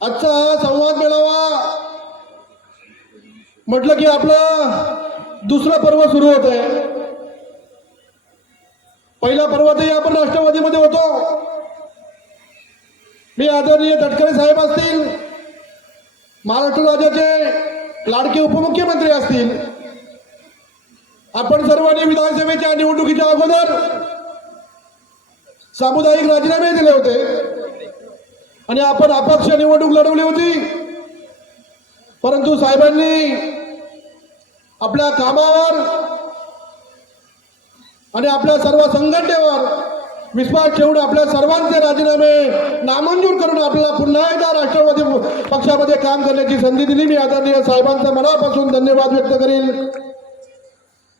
आजचा हा संवाद मेळावा. म्हटलं की आपलं दुसरं पर्व सुरू होत आहे पहिल्या पर्वातही आपण राष्ट्रवादीमध्ये होतो. मी आदरणीय तटकरे साहेब असतील महाराष्ट्र राज्याचे लाडके उपमुख्यमंत्री असतील आपण सर्वांनी विधानसभेच्या निवडणुकीच्या अगोदर सामुदायिक राजीनामे दिले होते. आणि आपण अपक्ष निवडणूक लढवली होती. परंतु साहेबांनी आपल्या कामावर आणि आपल्या सर्व संघटनेवर विश्वास ठेवून आपल्या सर्वांचे राजीनामे नामंजूर करून आपल्याला पुन्हा एकदा राष्ट्रवादी पक्षामध्ये काम करण्याची संधी दिली. मी आदरणीय साहेबांचा मनापासून धन्यवाद व्यक्त करेल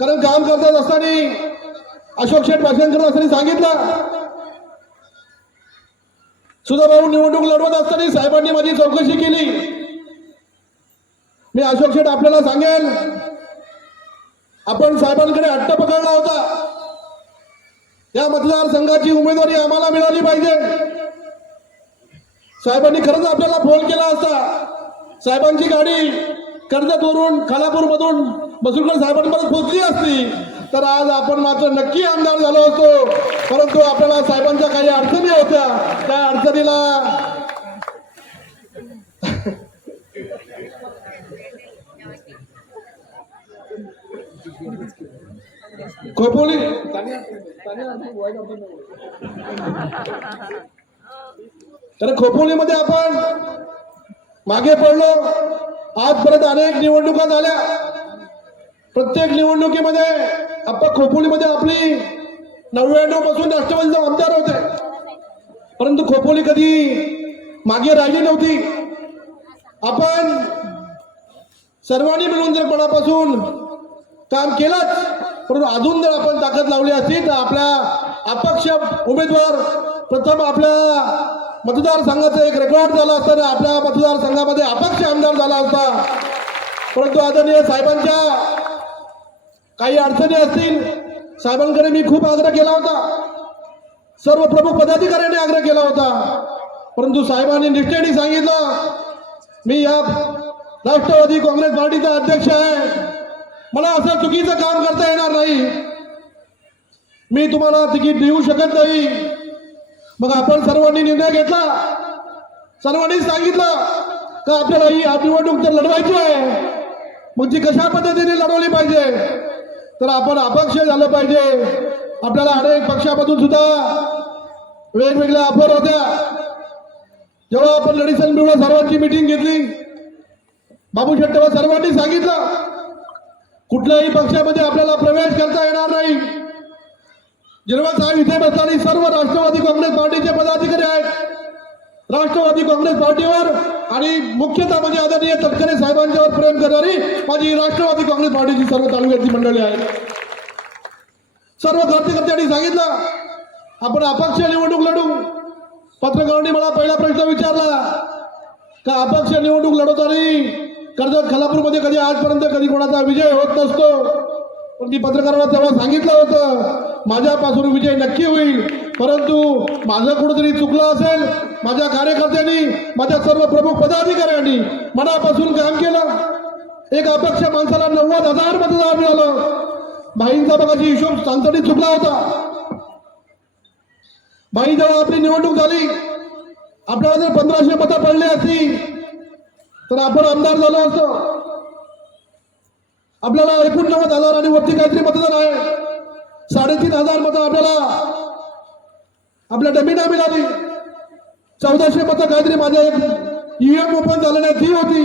कारण काम करत असताना अशोक शेठ भाषण करत असताना सांगितलं सुद्धा भाऊ निवडणूक लढवत असताना साहेबांनी माझी चौकशी केली. मी अशोक शेठ आपल्याला सांगेल आपण साहेबांकडे हट्ट पकडला होता. या मतदारसंघाची उमेदवारी आम्हाला मिळाली पाहिजे. साहेबांनी खरंच आपल्याला फोन केला असता. साहेबांची गाडी कर्जतवरून खालापूरमधून मसूरकर साहेबांपर्यंत पोहोचली असती. तर आज आपण मात्र नक्की आमदार झालो असतो परंतु आपल्याला साहेबांच्या काही अडचणी होत्या. त्या अडचणीला खोपोली. तर खोपोलीमध्ये आपण मागे पडलो. आजपर्यंत अनेक निवडणुका झाल्या. प्रत्येक निवडणुकीमध्ये आपण खोपोलीमध्ये आपली नव्याण्णवपासून राष्ट्रवादीचे आमदार होते. परंतु खोपोली कधी मागे राहिली नव्हती. आपण सर्वांनी मिळून जर मनापासून काम केलंच परंतु अजून जर आपण ताकद लावली असती तर आपल्या अपक्ष उमेदवार प्रथम आपल्या मतदारसंघाचं एक रेकॉर्ड झाला असतं आणि आपल्या मतदारसंघामध्ये अपक्ष आमदार झाला असता. परंतु आदरणीय साहेबांच्या काही अडचणी असतील साहेबांकडे मी खूप आग्रह केला होता. सर्व प्रमुख पदाधिकाऱ्यांनी आग्रह केला होता. परंतु साहेबांनी निष्ठेने सांगितलं मी या राष्ट्रवादी काँग्रेस पार्टीचा अध्यक्ष आहे. मला असं चुकीचं काम करता येणार नाही. मी तुम्हाला तिकीट देऊ शकत नाही. मग आपण सर्वांनी निर्णय घेतला. सर्वांनी सांगितलं का आपल्याला ही निवडणूक तर लढवायची आहे. मग ती कशा पद्धतीने लढवली पाहिजे? तर आपण अपक्ष झालं पाहिजे. आपल्याला अनेक पक्षामधून सुद्धा वेगवेगळ्या ऑफर होत्या. जेव्हा आपण लढीसन मिळून सर्वांची मिटिंग घेतली बाबू शेट सर्वांनी सांगितलं कुठल्याही पक्षामध्ये आपल्याला प्रवेश करता येणार नाही. जेव्हा साहेब इथे बसताना सर्व राष्ट्रवादी काँग्रेस पार्टीचे पदाधिकारी आहेत. राष्ट्रवादी काँग्रेस पार्टीवर आणि मुख्यतः म्हणजे आदरणीय तटकरे साहेबांच्यावर प्रेम करणारी माझी राष्ट्रवादी काँग्रेस पार्टीची सर्व तालुक्याची मंडळी आहे सर्व कार्यकर्त्यांनी सांगितलं आपण अपक्ष निवडणूक लढू. पत्रकारांनी मला पहिला प्रश्न विचारला का अपक्ष निवडणूक लढवताना कर्जत खालापूरमध्ये कधी आजपर्यंत कधी कोणाचा विजय होत नसतो? पण मी पत्रकारांना तेव्हा सांगितलं होतं माझ्यापासून विजय नक्की होईल. परंतु माझं कुठंतरी चुकलं असेल माझ्या कार्यकर्त्यांनी माझ्या सर्व प्रमुख पदाधिकाऱ्यांनी मनापासून काम केलं. एक अपेक्ष माणसाला नव्वद हजार मतदार मिळालं. भाईंचा बघाची हिशोब सांगताना चुकला होता. भाई जेव्हा आपली निवडणूक झाली आपल्याला जर पंधराशे मतं पडली असती तर आपण आमदार झालो असतो. आपल्याला एकोणनव्वद हजार आणि वरती काहीतरी मतदान आहे. साडेतीन हजार मतं आपल्याला. आपल्या डमीना मिळाली चौदाशे मतं काहीतरी माझ्या एक ईएम ओपन झालं नाही ती होती.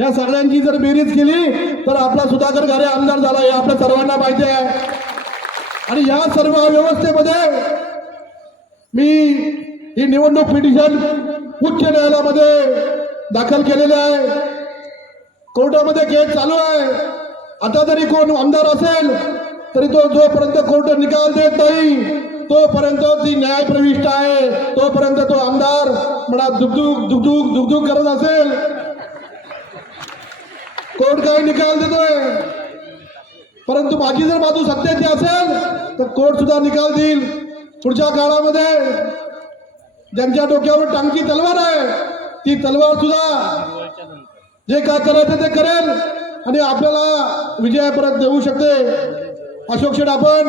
या सगळ्यांची जर बेरीज केली तर आपला सुधाकर घरे आमदार झाला हे आपल्या सर्वांना माहिती आहे. आणि या सर्व व्यवस्थेमध्ये मी ही निवडणूक पिटिशन उच्च न्यायालयामध्ये दाखल केलेले आहे. कोर्टामध्ये केस चालू आहे. आता जरी कोण आमदार असेल तरी तो जोपर्यंत कोर्ट निकाल देत नाही तोपर्यंत ती न्याय प्रविष्ट आहे. तोपर्यंत तो आमदार म्हणा दुगदुग दुगदुग दुगदुग करत असेल. कोर्ट काय निकाल देतोय. परंतु माझी जर बाजू सत्याची असेल तर कोर्ट सुद्धा निकाल देईल. पुढच्या काळामध्ये ज्यांच्या डोक्यावर टांगची तलवार आहे ती तलवार सुद्धा जे काय करायचं ते करेल. आणि आपल्याला विजयापर्यंत देऊ शकते. अशोक शेठ आपण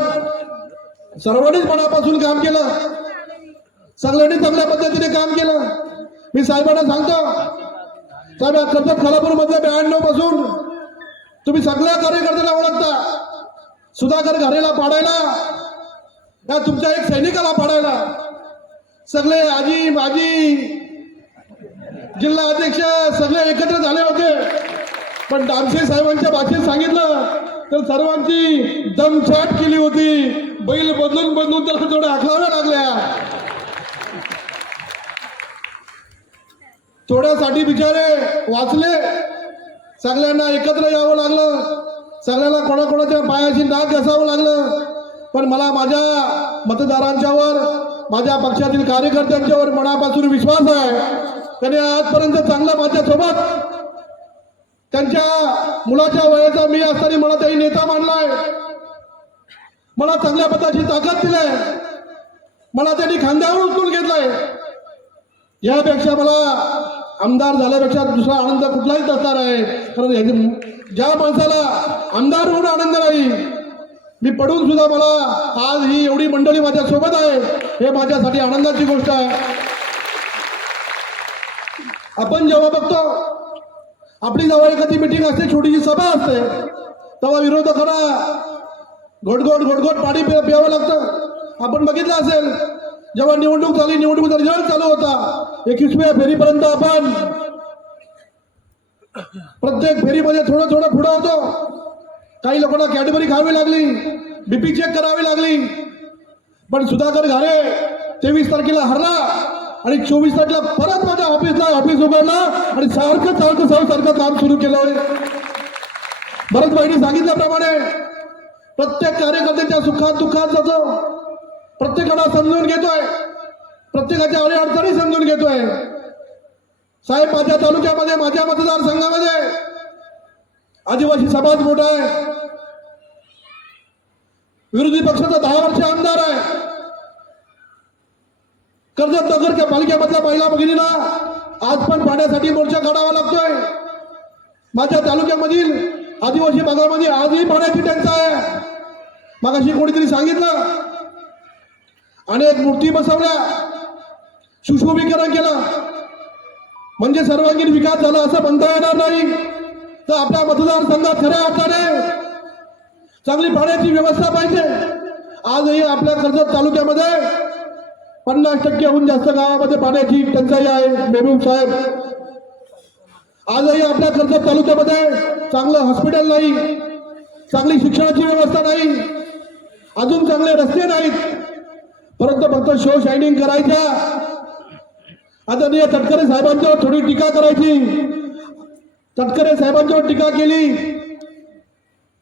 सर्वांनीच मनापासून काम केलं. सगळ्यांनी चांगल्या पद्धतीने काम केलं. मी साहेबांना सांगतो साहेब कर्जत खालापूरमध्ये ब्याण्णवपासून तुम्ही सगळ्या कार्यकर्त्याला ओळखता. सुधाकर घरेला पाडायला या तुमच्या एक सैनिकाला पाडायला. सगळे आजी माजी जिल्हा अध्यक्ष सगळे एकत्र झाले होते. पण डामशे साहेबांच्या भाषेत सांगितलं तर सर्वांची दमछाट केली होती. बैल बदलून बदलून त्याला थोड्या आखलाव्या लागल्या. थोड्यासाठी बिचारे वाचले. सगळ्यांना एकत्र यावं लागलं. सगळ्याला कोणाकोणाच्या पायाशी नाद घासावं लागलं. पण मला माझ्या मतदारांच्यावर माझ्या पक्षातील कार्यकर्त्यांच्यावर मनापासून विश्वास आहे. त्यांनी आजपर्यंत चांगलं माझ्यासोबत त्यांच्या मुलाच्या वयाचा मी असताना मला त्याही नेता मानलाय. मला चांगल्या पदाची ताकद दिलाय. मला त्यांनी खांद्यावर उचलून घेतलाय. यापेक्षा मला आमदार झाल्यापेक्षा दुसरा आनंद कुठलाही असणार आहे. कारण ह्याची- ज्या माणसाला आमदार होऊन आनंद नाही मी पडून सुद्धा मला आज ही एवढी मंडळी माझ्या सोबत आहे हे माझ्यासाठी आनंदाची गोष्ट आहे. आपण जेव्हा बघतो आपली जेव्हा एखादी मिटिंग असते छोटीशी सभा असते तेव्हा विरोधकांना घोटघोट घोटघोट पाणी प्यावं लागतं. आपण बघितलं असेल जेव्हा निवडणूक झाली निवडणुकीचा रिझल्ट चालू होता एकवीसव्या फेरीपर्यंत आपण प्रत्येक फेरीमध्ये थोडं थोडं पुढं होतो. काही लोकांना कॅडबरी खावी लागली बीपी चेक करावी लागली. पण सुधाकर घारे तेवीस तारखेला हरला. आणि चोवीस तारखेला परत माझ्या ऑफिसला ऑफिस उघडला आणि सारखं सारखं सारखं सारखं काम सुरू केलं भरत बहिणी सांगितल्याप्रमाणे प्रत्येक कार्यकर्त्याच्या सुखात दुःखात जातो. प्रत्येकाला समजून घेतोय. प्रत्येकाच्या अडी अडचणी समजून घेतोय. साहेब माझ्या तालुक्यामध्ये माझ्या मतदारसंघामध्ये आदिवासी समाज मोठा आहे. विरोधी पक्षाचा दहा वर्ष आमदार आहे. कर्जत नगर पालिकेमधल्या महिला भगिनीला आज पण पाण्यासाठी मोर्चा काढावा लागतोय. माझ्या तालुक्यामधील आदिवासी भागामध्ये आजही पाण्याची टंचाई आहे. मागाशी कोणीतरी सांगितलं. अनेक मूर्ती बसवल्या. सुशोभीकरण केलं. म्हणजे सर्वांगीण विकास झाला असं म्हणता येणार नाही. तर आपल्या मतदारसंघात खऱ्या अर्थाने चांगली पाण्याची व्यवस्था पाहिजे. आजही आपल्या कर्जत तालुक्यामध्ये पन्नास टक्क्याहून जास्त गावामध्ये पाण्याची टंचाई आहे मेहबूब साहेब. आजही आपल्या कर्जत तालुक्यामध्ये चांगलं हॉस्पिटल नाही चांगली शिक्षणाची व्यवस्था नाही अजून चांगले रस्ते नाहीत. परंतु फक्त शो शायनिंग करायच्या आदरणीय तटकरे साहेबांच्यावर थोडी टीका करायची. तटकरे साहेबांच्यावर टीका केली.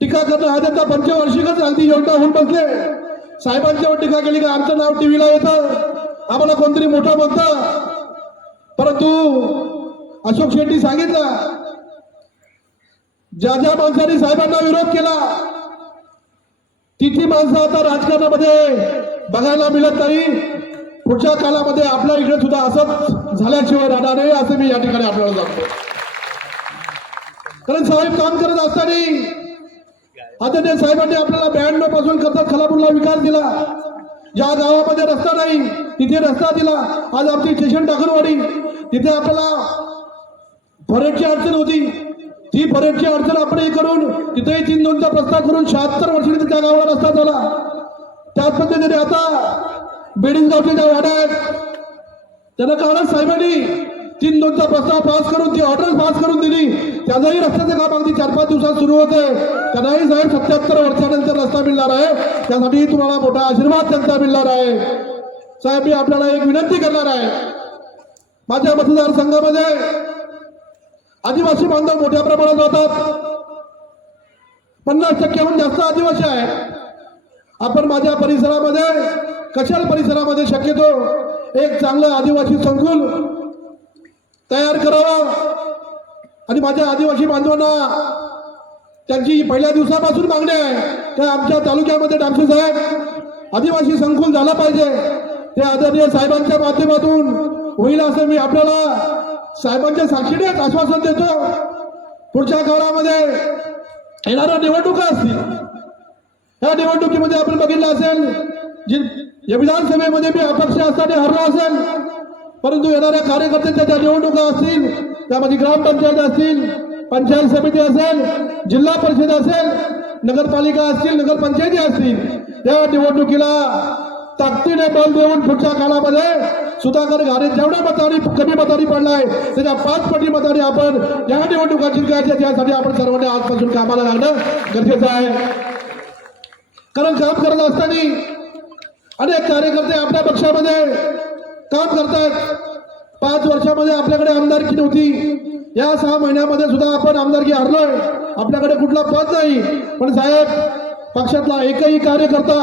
टीका करणं हा त्यांचा पंचवार्षिकच अगदी योजना होऊन बसले. साहेबांच्यावर टीका केली का आमचं नाव टीव्हीला येतं? आम्हाला कोणतरी मोठं बघतं परंतु अशोक शेट्टी सांगितलं ज्या ज्या माणसांनी साहेबांना विरोध केला ती ती माणसं आता राजकारणामध्ये बघायला मिळत नाही. पुढच्या काळामध्ये आपल्या इकडे सुद्धा असंच झाल्याशिवाय राहणार नाही असं मी या ठिकाणी आपल्याला सांगतो. कारण साहेब काम करत असताना आदरणीय साहेबांनी आपल्याला ब्याण्णवपासून कर्जत खालापूरला विकास दिला. ज्या गावामध्ये रस्ता नाही तिथे रस्ता दिला. आज आपली स्टेशन टाकरवाडी तिथे आपल्याला फरेटची अडचण होती. ती फरेटची अडचण आपण हे करून तिथेही तीन दोनचा प्रस्ताव करून शहात्तर वर्षांनी त्या गावाला रस्ता झाला. त्याच पद्धतीने आता बेडिंगगावच्या ज्या वाड्या आहेत त्यांना कारण साहेबांनी तीन दोनचा प्रस्ताव पास करून ती ऑर्डर पास करून दिली. त्याचाही रस्त्याचं काम अगदी चार पाच दिवसात सुरू होते त्यांनाही साहेब सत्याहत्तर वर्षानंतर रस्ता मिळणार आहे. त्यासाठी तुम्हाला मोठा आशीर्वाद त्यांचा मिळणार आहे. साहेब मी आपल्याला एक विनंती करणार आहे. माझ्या मतदारसंघामध्ये आदिवासी बांधव मोठ्या प्रमाणात होतात पन्नास टक्क्याहून जास्त आदिवासी आहे. आपण माझ्या परिसरामध्ये कशाल परिसरामध्ये शक्यतो एक चांगलं आदिवासी संकुल तयार करावं. आणि माझ्या आदिवासी बांधवांना त्यांची पहिल्या दिवसापासून मागणी आहे. त्या आमच्या तालुक्यामध्ये डामसे साहेब आदिवासी संकुल झाला पाहिजे. ते आदरणीय साहेबांच्या माध्यमातून होईल असं मी आपल्याला साहेबांच्या साक्षीनेच आश्वासन देतो पुढच्या काळामध्ये येणाऱ्या निवडणुका असतील या निवडणुकीमध्ये आपण बघितलं असेल जी विधानसभेमध्ये मी अपक्ष असताना हरला असेल परंतु येणाऱ्या कार्यकर्त्यांच्या ज्या निवडणुका असतील त्यामध्ये ग्रामपंचायत असतील पंचायत समिती असेल जिल्हा परिषद असेल नगरपालिका असतील नगरपंचायती असतील या निवडणुकीला ताकदीने बल देऊन पुढच्या काळामध्ये सुधाकर घारे जेवढ्या मतांनी कमी मतांनी पडलाय त्याच्या पाच पटी मतांनी आपण या निवडणुका जिंकायच्या त्यासाठी आपण सर्वांनी आजपासून कामाला लागणं गरजेचं आहे. कारण काम करत असताना अनेक कार्यकर्ते आपल्या पक्षामध्ये काम करतात. पाच वर्षामध्ये आपल्याकडे आमदारकी नव्हती. या सहा महिन्यामध्ये सुद्धा आपण आमदारकी हरलोय. आपल्याकडे कुठला पद नाही. पण साहेब पक्षातला एकही कार्यकर्ता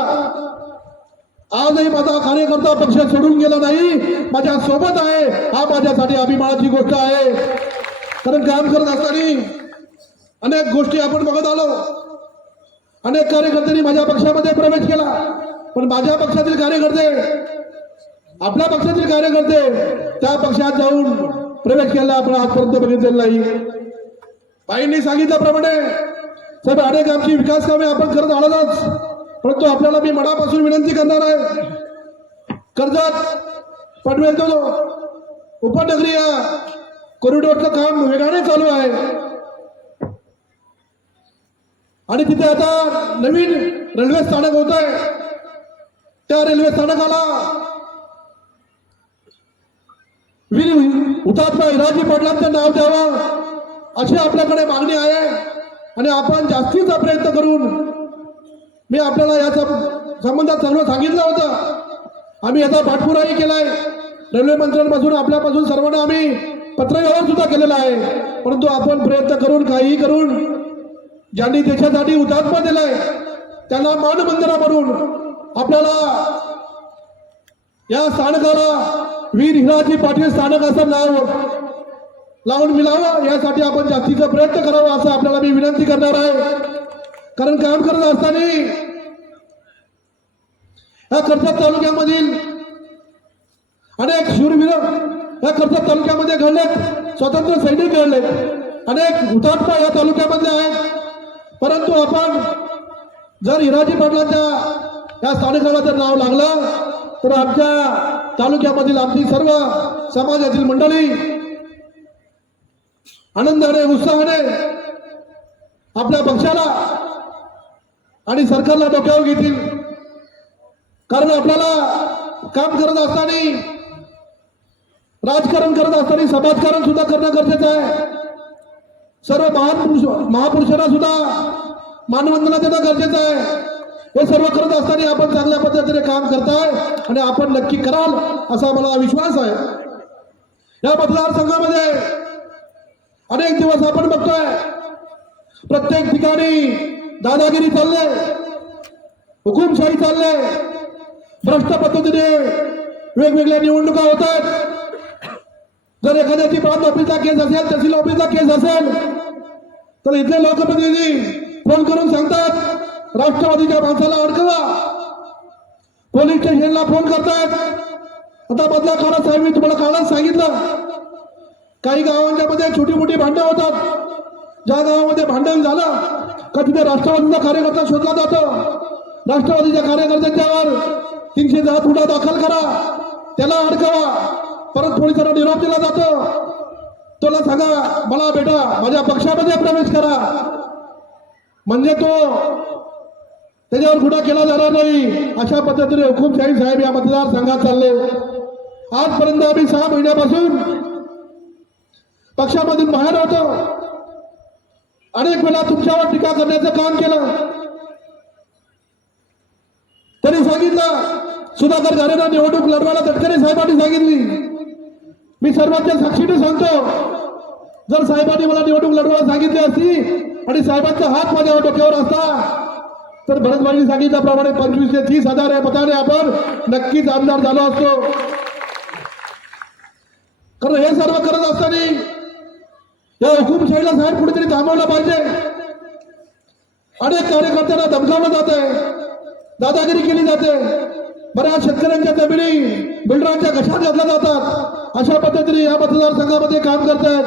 आजही माझा कार्यकर्ता पक्ष सोडून गेला नाही. माझ्या सोबत आहे. हा माझ्यासाठी अभिमानाची गोष्ट आहे. कारण काम करत असताना अनेक गोष्टी आपण बघत आलो. अनेक कार्यकर्त्यांनी माझ्या पक्षामध्ये प्रवेश केला. पण माझ्या पक्षातील कार्यकर्ते आपल्या पक्षातील कार्यकर्ते त्या पक्षात जाऊन प्रवेश केला आपण आजपर्यंत बघितलेला नाही. बाईंनी सांगितल्याप्रमाणे साहेब अनेक आमची विकास कामे आपण करत आलोच. परंतु आपल्याला मी मनापासून विनंती करणार आहे. कर्जत पडवेल तो उपनगरीय कॉरिडॉरचं काम वेगाने चालू आहे. आणि तिथे आता नवीन रेल्वे स्थानक होत आहे. त्या रेल्वे स्थानकाला वीर हुतात्मा हिराजी पाटलांचं नाव द्यावं अशी आपल्याकडे मागणी आहे. आणि आपण जास्तीचा प्रयत्न करून मी आपल्याला याचा संबंधात सर्व सांगितलं होतं. आम्ही याचा पाठपुराही केलाय. रेल्वे मंत्र्यांपासून आपल्यापासून सर्वांना आम्ही पत्रव्यवहार सुद्धा केलेला आहे. परंतु आपण प्रयत्न करून काहीही करून ज्यांनी देशासाठी हुतात्मा दिलाय त्यांना मानवंदना म्हणून आपल्याला या स्थानकाला वीर हिराजी पाटील स्थानक असं नाव लावून मिळावं यासाठी आपण जास्तीचा प्रयत्न करावा असं आपल्याला मी विनंती करणार आहे. कारण काम करत असताना या कर्जत तालुक्यामधील अनेक शूरवीर या कर्जत तालुक्यामध्ये घडलेत. स्वतंत्र सैनिक घडलेत अनेक हुतात्मा या तालुक्यामध्ये आहेत. परंतु आपण जर हिराजी पाटलांच्या या स्थानिकाला जर नाव लागलं तर आमच्या तालुक्यामधील आमची सर्व समाजातील मंडळी आनंदाने उत्साहाने आपल्या पक्षाला आणि सरकारला डोक्यावर घेतील. कारण आपल्याला काम करत असताना राजकारण करत असताना समाजकारण सुद्धा करणं गरजेचं आहे. सर्व महान पुरुष महापुरुषांना सुद्धा मानवंदना देणं गरजेचं आहे. हे सर्व करत असताना आपण चांगल्या पद्धतीने काम करताय आणि आपण नक्की कराल असा मला विश्वास आहे. या मतदारसंघामध्ये अनेक दिवस आपण बघतोय. प्रत्येक ठिकाणी दादागिरी चालले. हुकुमशाही चालले. भ्रष्ट पद्धतीने वेगवेगळ्या निवडणुका होत आहेत जर एखाद्याची प्रांत ऑफिसला केस असेल तहसील ऑफिसला केस असेल तर इथले लोकप्रतिनिधी फोन करून सांगतात राष्ट्रवादीच्या माणसाला अडकवा. पोलीस स्टेशनला फोन करतात. आता बदला काळात साहेब मी तुम्हाला काढाच सांगितलं. काही गावांच्या मध्ये छोटी मोठी भांडणं होतात. ज्या गावामध्ये भांडण झालं का तिथे राष्ट्रवादीचा कार्यकर्ता शोधला जातो. राष्ट्रवादीच्या कार्यकर्त्यांच्यावर तीनशे दहा गुन्हा दाखल करा. त्याला अडकवा. परत पोलिसांना निरोप दिला जातो. तुला सांगा मला बेटा माझ्या पक्षामध्ये प्रवेश करा. म्हणजे तो त्याच्यावर गुन्हा केला जाणार नाही. अशा पद्धतीने हुकुमशाही साहेब या मतदारसंघात चालले. आजपर्यंत आम्ही सहा महिन्यापासून पक्षामधून बाहेर होतो अनेक वेळा तुमच्यावर टीका करण्याचं काम केलं. त्यांनी सांगितलं सुधाकर घारेला निवडणूक लढवायला तटकरे साहेबांनी सांगितली. मी सर्वांच्या साक्षीने सांगतो जर साहेबांनी मला निवडणूक लढवायला सांगितली असती आणि साहेबांचा हात माझ्या डोक्यावर असता तर भरतभाईंनी सांगितल्याप्रमाणे पंचवीस ते तीस हजार या मताने आपण नक्कीच आमदार झालो असतो. कारण हे सर्व करत असताना या हुकुमशाहीला साहेब कुठेतरी थांबवलं पाहिजे. अनेक कार्यकर्त्यांना धमकावलं जात आहे दादागिरी केली जाते. बऱ्याच शेतकऱ्यांच्या जमिनी बिल्डरांच्या घशात घातल्या जातात. अशा पद्धतीने या मतदारसंघामध्ये काम करतायत.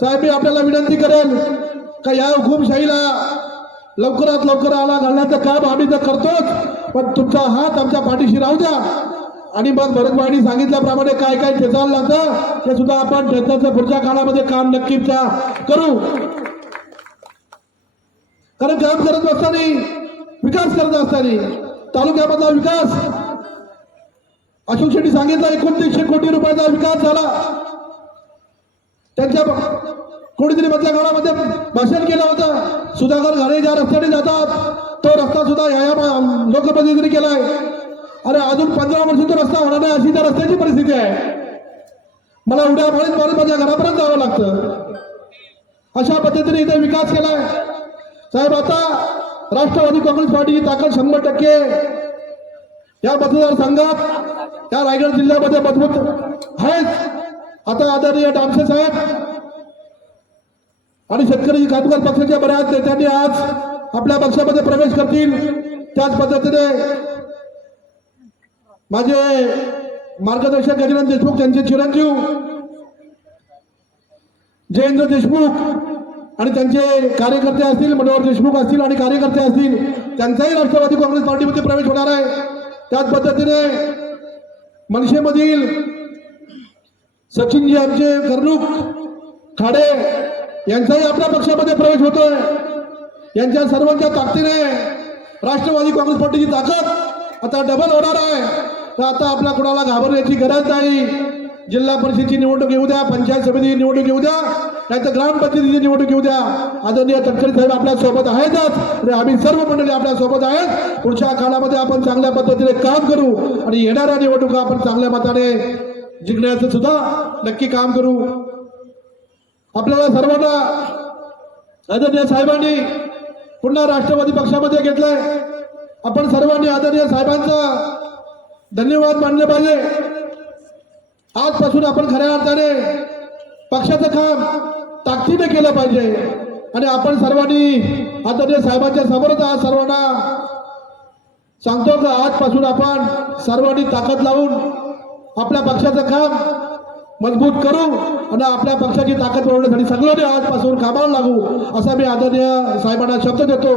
साहेब मी आपल्याला विनंती करेल का या हुकुमशाहीला लवकरात लवकर आला घालण्याचं काम आम्ही तर करतोच पण तुमचा हात आमच्या पाठीशी राहू द्या. आणि मग भरतभाईनी सांगितल्याप्रमाणे काय काय ठेचायला लागतं ते सुद्धा आपण ठेचायचं पुढच्या काळामध्ये काम नक्कीच त्या करू. कारण काम करत असताना विकास करत असताना तालुक्यामधला विकास. अशोक शेट्टी सांगितलं एकोणतीसशे कोटी रुपयाचा विकास झाला. त्यांच्या कोणीतरी मधल्या काळामध्ये भाषण केलं होतं सुधाकर घरे ज्या रस्त्याने जातात तो रस्ता सुद्धा या या केलाय. अरे अजून पंधरा वर्ष तो रस्ता होणार नाही अशी त्या रस्त्याची परिस्थिती आहे. मला उड्या मारीत मारीत माझ्या घरापर्यंत जावं लागतं. अशा पद्धतीने इथे विकास केलाय. साहेब आता राष्ट्रवादी काँग्रेस पार्टी ताकद शंभर टक्के या मतदारसंघात या रायगड जिल्ह्यामध्ये मजबूत आहेच. आता आदरणीय डामसे साहेब आणि शेतकरी कामगार पक्षाच्या बऱ्याच नेत्यांनी आज आपल्या पक्षामध्ये प्रवेश करतील. त्याच पद्धतीने माझे मार्गदर्शक गजानन देशमुख त्यांचे चिरंजीव जयेंद्र देशमुख आणि त्यांचे कार्यकर्ते असतील मनोहर देशमुख असतील आणि कार्यकर्ते असतील त्यांचाही राष्ट्रवादी काँग्रेस पार्टीमध्ये प्रवेश होणार आहे. त्याच पद्धतीने मनसेमधील सचिनजी आमचे कर्णूक खाडे यांचाही आपल्या पक्षामध्ये प्रवेश होतोय. यांच्या सर्वांच्या ताकदीने राष्ट्रवादी काँग्रेस पार्टीची ताकद आता डबल होणार आहे. तर आता आपल्या कुणाला घाबरण्याची गरज नाही. जिल्हा परिषदेची निवडणूक येऊ द्या पंचायत समितीची निवडणूक येऊ द्या नाही तर ग्रामपंचायतीची निवडणूक येऊ द्या. आदरणीय तटकरे साहेब आपल्यासोबत आहेतच आणि आम्ही सर्व मंडळी आपल्यासोबत आहेत. पुढच्या काळामध्ये आपण चांगल्या पद्धतीने काम करू आणि येणाऱ्या निवडणुका आपण चांगल्या मताने जिंकण्याचं सुद्धा नक्की काम करू. आपल्याला सर्वांना आदरणीय साहेबांनी पुन्हा राष्ट्रवादी पक्षामध्ये घेतलंय. आपण सर्वांनी आदरणीय साहेबांचा धन्यवाद मानले पाहिजे. आजपासून आपण खऱ्या अर्थाने पक्षाचं काम ताकदीने केलं पाहिजे. आणि आपण सर्वांनी आदरणीय साहेबांच्या समोरच आज सर्वांना सांगतो का आजपासून आपण सर्वांनी ताकद लावून आपल्या पक्षाचं काम मजबूत करू आणि आपल्या पक्षाची ताकद वाढवण्यासाठी सगळ्यांनी आजपासून कामाला लागू असा मी आदरणीय साहेबांना शब्द देतो.